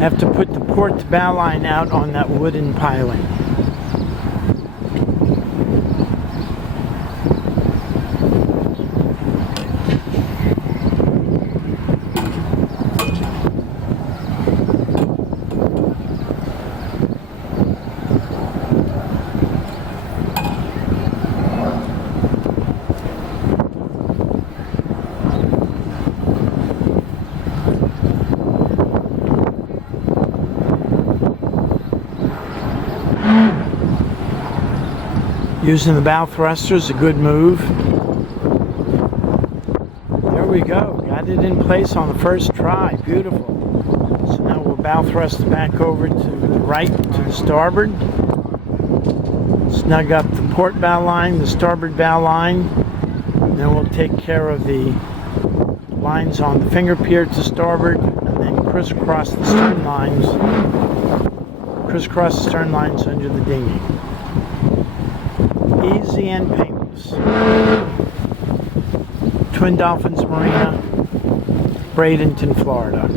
Have to put the port to bow line out on that wooden piling. Using the bow thruster is a good move. There we go. Got it in place on the first try. Beautiful. So now we'll bow thrust back over to the right, to the starboard. Snug up the port bow line, the starboard bow line. And then we'll take care of the lines on the finger pier to starboard, and then crisscross the stern lines. Crisscross the stern lines under the dinghy. Easy and painless. Twin Dolphins Marina, Bradenton, Florida.